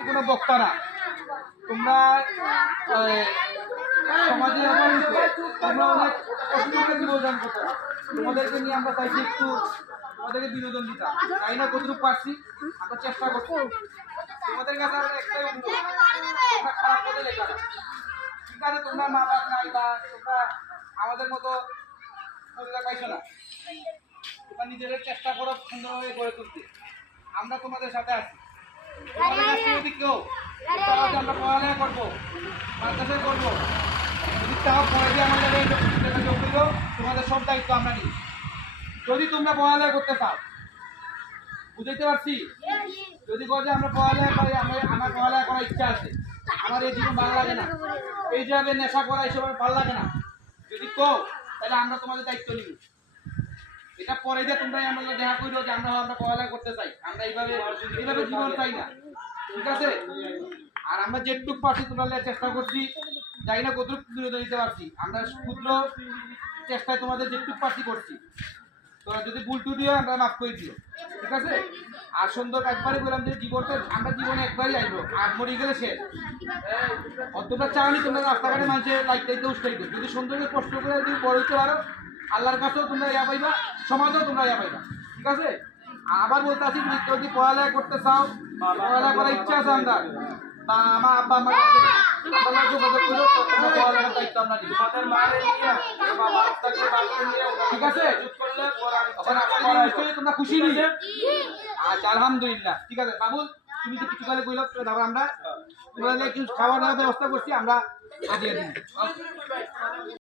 কোনো বক্তা না, তোমরা সমাজে তোমরা অনেক কষ্টকে জীবনযাপন করতে, তোমাদেরকে নিয়ে আমরা চাইছি একটু তোমাদেরকে বিনোদন দিতাম। তাই না কতটুকু পারছি আমরা চেষ্টা করছি। তোমাদের কাছে আমরা একটাই অনুরোধ, তোমরা খারাপ পথে লেখা না। ঠিক আছে, তোমরা মা বাপ নাই বা তোমরা আমাদের মতো সুবিধা পাইছো না, তোমরা নিজেদের চেষ্টা করো সুন্দরভাবে গড়ে তুলতে। আমরা তোমাদের সাথে আছি। তোমাদের কাছে যদি কেউ চাও যে আমরা পড়ালেখা করবো, মাদ্রাসায় করবো, যদি চাও পড়ে দিয়ে আমাদের যোগ দিল, তোমাদের সব দায়িত্ব আমরা নিই। যদি তোমরা পড়ালেখা করতে চাও, বুঝতে পারছি, যদি বলে আমরা পড়ালেখা করি, আমার পড়ালেখা করার ইচ্ছা আছে, আমার এই জীবন ভালো লাগে না, এই জায়গায় নেশা করা এইসব ভালো লাগে না, যদি কও তাহলে আমরা তোমাদের দায়িত্ব নিব। এটা পরে যে তোমরা আমরা দেখা করো যে আমরা পড়ালেখা করতে চাই, আমরা এইভাবে জীবন চাই না, ঠিক আছে? আর আমরা যেটুকু পারছি তোমরা চেষ্টা করছি, যাই না কতটুকু বিনোদন দিতে পারছি, আমরা ক্ষুদ্র চেষ্টায় তোমাদের যেটুকু পারছি করছি। তোরা যদি ভুল টুটি হয় আমরা মাফ করে দিও, ঠিক আছে? আর সুন্দর একবারই বললাম যে জীবনটা আমরা জীবনে একবারই আসবো, আর মরে গেলে শেষ। তোমরা চাওনি তোমরা রাস্তাঘাটে মানুষের লাইট টাইতে উস্কাই দিও, যদি সুন্দরকে কষ্ট করে যদি বড় হইতে পারো, আল্লাহর কাছেও তোমরা ইয়া পাইবা, সমাজেও তোমরা ইয়া পাইবা, ঠিক আছে? আবার বলতে আছি, কেউ যদি পড়ালেখা করতে চাও, পড়ালেখা করার ইচ্ছা আছে আমরা, বা আমার আব্বা আমার ঠিক আছে, তোমরা খুশি নিয়ে আচ্ছা, আলহামদুলিল্লাহ, ঠিক আছে বাবুল, তুমি যে কিছু কালে কইল, তারপর আমরা কিছু খাওয়া দাওয়ার ব্যবস্থা করছি, আমরা দিয়ে দিই।